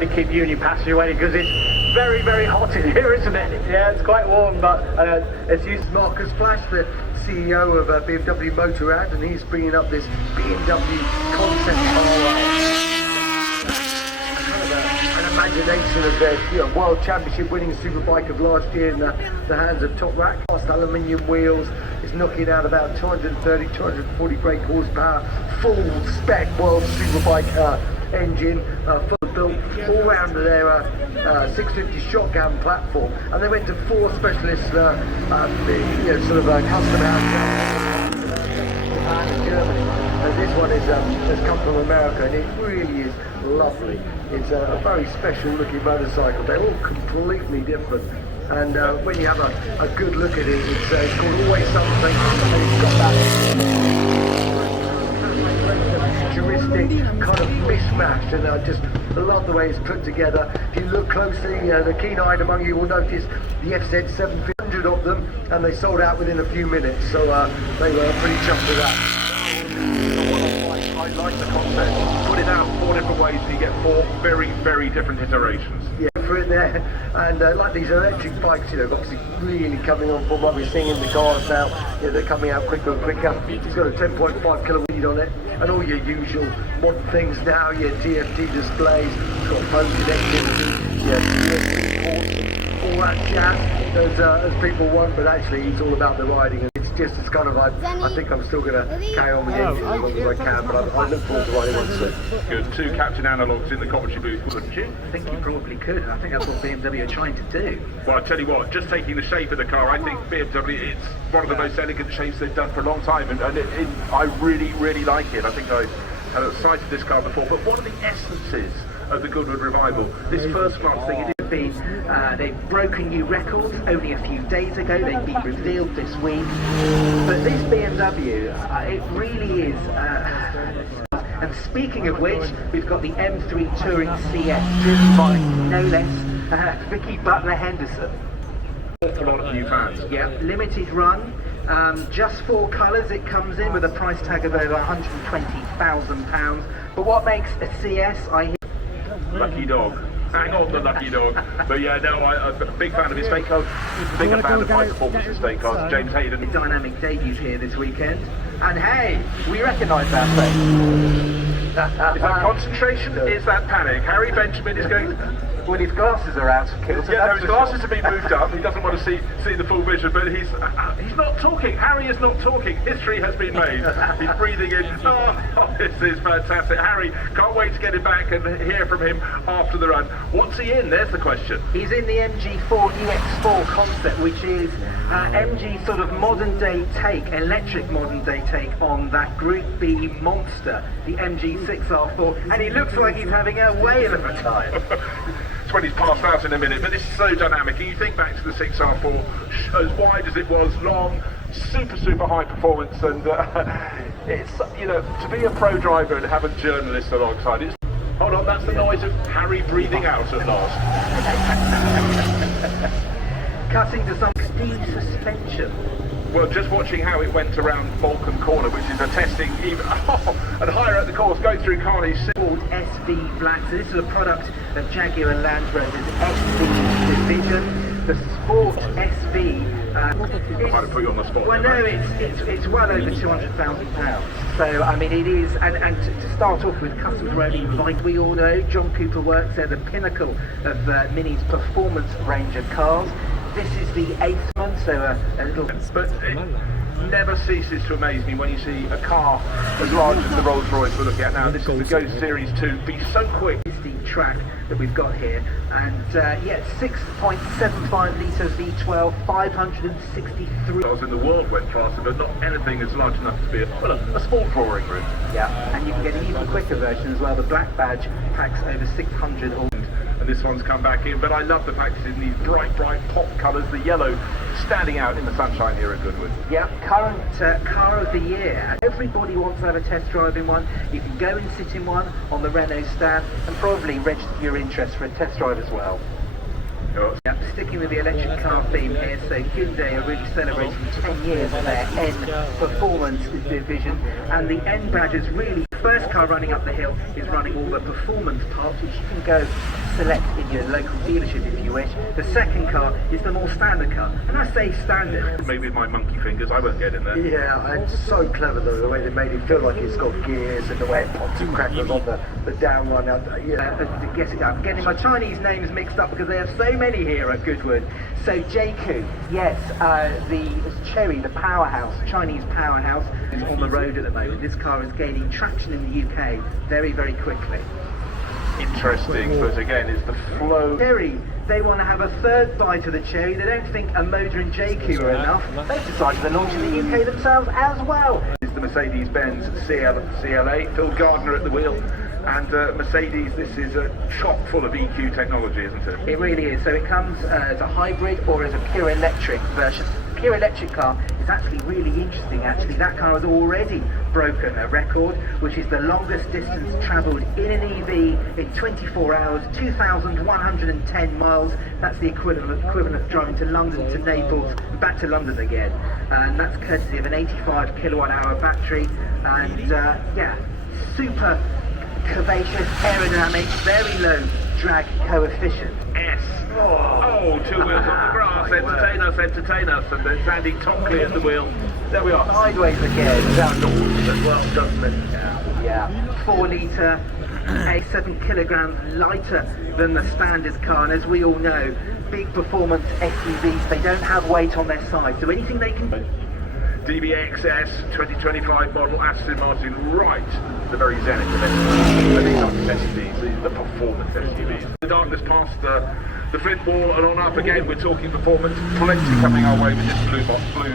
To keep you and your passenger waiting because it's very, very hot in here, isn't it? Yeah, it's quite warm, but it's used. Marcus Flash, the CEO of BMW Motorrad, and he's bringing up this BMW concept car. An imagination of their World Championship winning Superbike of last year in the hands of Top Rack. Aluminium wheels, it's knocking out about 230, 240 brake horsepower, full spec World Superbike engine, built all round their 650 shotgun platform, and they went to 4 specialist sort of custom house in Germany, and this one has come from America, and it really is lovely. It's a very special looking motorcycle. They're all completely different, and when you have a good look at it, it's called Always Something, and it's got that futuristic kind of mismatch, and I just love the way it's put together. If you look closely, the keen-eyed among you will notice the FZ 700 of them, and they sold out within a few minutes, so they were pretty chuffed with that. I like the concept. Put it out 4 different ways so you get 4 very, very different iterations. Yeah, for it there, and like these electric bikes, obviously really coming on from what we're seeing in the cars now. They're coming out quicker and quicker. It's got a 10.5 kilowatt lead on it, and all your usual modern things now, your TFT displays, it's got phone connectivity, USB ports, all that jazz as people want, but actually it's all about the riding. And it's just as kind of, I think I'm still going to carry on with the engine as long as I can, but I look forward to riding one soon. Good. 2 Captain Analogs in the commentary booth, wouldn't you? I think you probably could. I think that's what BMW are trying to do. Well, I tell you what, just taking the shape of the car, I think BMW, it's one of the most elegant shapes they've done for a long time, and I really, really like it. I think I had cited this car before, but one of the essences of the Goodwood revival, this first glance thing, it they've broken new records only a few days ago. They've been revealed this week, but this BMW, it really is. And speaking of which, we've got the M3 Touring CS, driven by no less Vicky Butler Henderson. A lot of new fans. Yeah, limited run. Just 4 colours it comes in, with a price tag of over £120,000. But what makes a CS? Lucky dog. Hang on, the lucky dog. But yeah, no, I'm a big fan of his state cars. Bigger fan of high performance in state cars. James Hayden. Dynamic debut here this weekend. And hey, we recognise that face. Is that concentration? Is that panic? Harry Benjamin is going... When his glasses are out of kilter. Yeah, no, his glasses have been moved up. He doesn't want to see the full vision, but he's not talking. Harry is not talking. History has been made. He's breathing in. Oh, this is fantastic. Harry, can't wait to get him back and hear from him after the run. What's he in? There's the question. He's in the MG4 UX4 concept, which is MG's sort of modern day take, electric modern day take on that Group B monster, the MG6R4, and he looks like he's having a whale of a time. 20's passed out in a minute, but this is so dynamic. And you think back to the 6R4, as wide as it was, long, super high performance, and it's, to be a pro driver and have a journalist alongside it. Hold on, that's the noise of Harry breathing out at last. Cutting to some steep suspension. Well, just watching how it went around Balkan Corner, which is a testing even and higher up the course, going through Carney's Ford SV Black. So this is a product of Jaguar Land Rover's SV division. The Sport SV. I might have put you on the spot. Well, no, it's well over £200,000. So I mean, it is, and to start off with, customers were only invited. We all know John Cooper Works, they're the pinnacle of Mini's performance range of cars. This is the 8th one, so a little... But it never ceases to amaze me when you see a car as large as the Rolls-Royce we're looking at now. This is the Ghost Series 2, be so quick. It's the track that we've got here, and yeah, 6.75 litre V12, 563... Cars in the world went faster, but not anything is large enough to be a small drawing room. Yeah, and you can get an even quicker version as well. The black badge packs over 600 and this one's come back in, but I love the fact it's in these bright pop colours, the yellow standing out in the sunshine here at Goodwood. Yeah, current car of the year. Everybody wants to have a test drive in one. You can go and sit in one on the Renault stand and probably register your interest for a test drive as well. Yeah, sticking with the electric car theme here, so Hyundai are really celebrating 10 years of their N performance division, and the N badge is really, first car running up the hill is running all the performance parts, which you can go select in your local dealership if you wish. The second car is the more standard car, and I say standard. Maybe with my monkey fingers, I won't get in there. Yeah, and so clever though, the way they made it feel like it's got gears and the way it pops and crackles on the down one. Guess it, I'm getting my Chinese names mixed up because they have so many here at Goodwood. So JQ, yes, the Cherry, the powerhouse, Chinese powerhouse, is on the road at the moment. This car is gaining traction in the UK very, very quickly. Interesting, but again, it's the flow. Cherry, they want to have a third bite of the cherry. They don't think a motor and JQ are enough. They've decided to launch in the UK themselves as well. It's the Mercedes-Benz CLA, Phil Gardner at the wheel. And Mercedes, this is a chock full of EQ technology, isn't it? It really is. So it comes as a hybrid or as a pure electric version. The pure electric car is actually really interesting. Actually, that car has already broken a record, which is the longest distance travelled in an EV in 24 hours, 2,110 miles. That's the equivalent of driving to London to Naples, back to London again. And that's courtesy of an 85 kilowatt hour battery. And yeah, super curvaceous, aerodynamic, very low drag coefficient. S. Oh, two wheels on the grass. Entertain us. And then Sandy Tockley at the wheel. There we are. Sideways again. Down north as well, doesn't it? Yeah. 4 litre, 7 kilograms lighter than the standard car. And as we all know, big performance SUVs, they don't have weight on their side. So anything they can DBXS 2025 model Aston Martin, right, the very zenith of SUVs. But these aren't SUVs, the performance SUVs. The darkness past the flint wall and on up again, we're talking performance. Plenty coming our way with this blue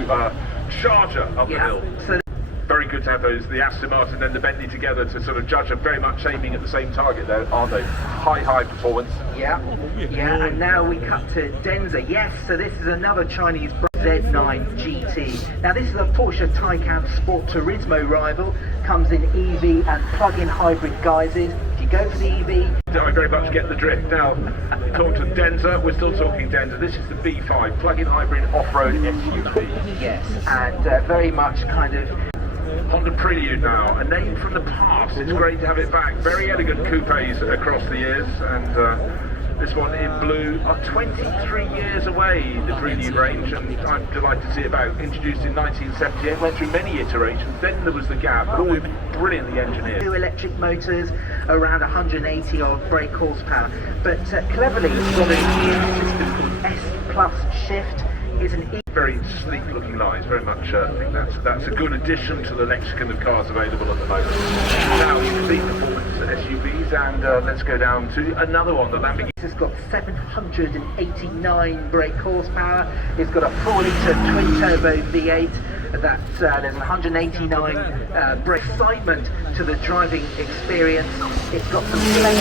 Charger up the hill. So very good to have the Aston Martin and the Bentley together to sort of judge them, very much aiming at the same target there, aren't they? High performance. Yeah, and now we cut to Denza. Yes, so this is another Chinese Z9 GT. Now this is a Porsche Taycan Sport Turismo rival, comes in EV and plug-in hybrid guises. If you go for the EV, I very much get the drift. Now, talk to Denza, we're still talking Denza. This is the B5, plug-in hybrid off-road SUV. yes, and very much kind of Honda Prelude now, a name from the past. It's great to have it back. Very elegant coupes across the years, and this one in blue are 23 years away, the Prelude range, and I'm delighted to see it back. Introduced in 1978, went through many iterations, then there was the gap, but all brilliantly engineered. 2 electric motors, around 180 odd brake horsepower, but cleverly it's got a new system called S Plus Shift. It's an very sleek looking lines, very much I think that's a good addition to the lexicon of cars available at the moment. Now we complete performance SUVs, and let's go down to another one, the Lamborghini. It's got 789 brake horsepower. It's got a 4-litre twin-turbo V8. There's 189 brake excitement to the driving experience. It's got some compared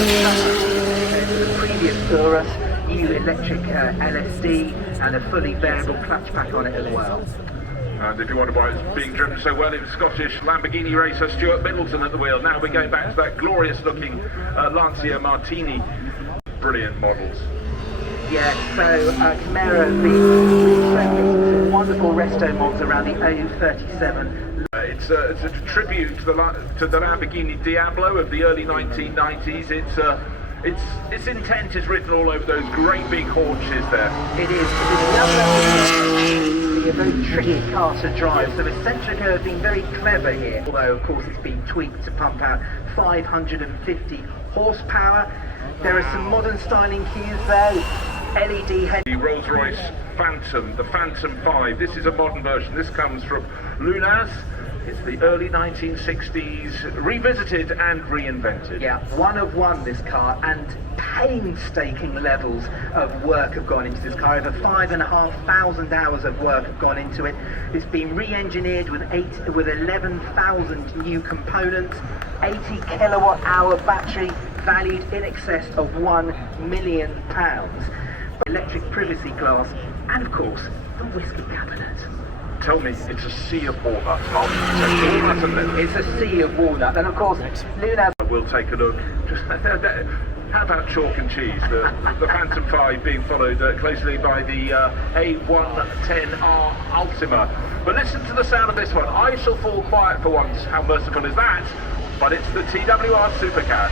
to the previous Urus, new electric LSD, and a fully variable clutch pack on it as well. And if you wonder why it's being driven so well, it was Scottish Lamborghini racer Stuart Middleton at the wheel. Now we're going back to that glorious looking Lancia Martini. Brilliant models. Yeah, so Camaro V, wonderful resto mods around the O37. It's a tribute to the Lamborghini Diablo of the early 1990s. Its intent is written all over those great big haunches there. It is. It's a very tricky car to drive, so Eccentrica have been very clever here. Although, of course, it's been tweaked to pump out 550 horsepower. There are some modern styling cues though. LED head. The Rolls-Royce Phantom, the Phantom 5. This is a modern version. This comes from Lunaz. It's the early 1960s, revisited and reinvented. Yeah, one of one this car, and painstaking levels of work have gone into this car. Over 5,500 hours of work have gone into it. It's been re-engineered with 11,000 new components, 80 kilowatt hour battery valued in excess of £1 million. Electric privacy glass, and of course, the whiskey cabinet. Tell me, it's a sea of walnut. It's a sea of walnut, and of course, Lunaz. We'll take a look. How about chalk and cheese? The Phantom 5 being followed closely by the A110R Ultima. But listen to the sound of this one. I shall fall quiet for once. How merciful is that? But it's the TWR Supercar.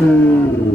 Mm-hmm.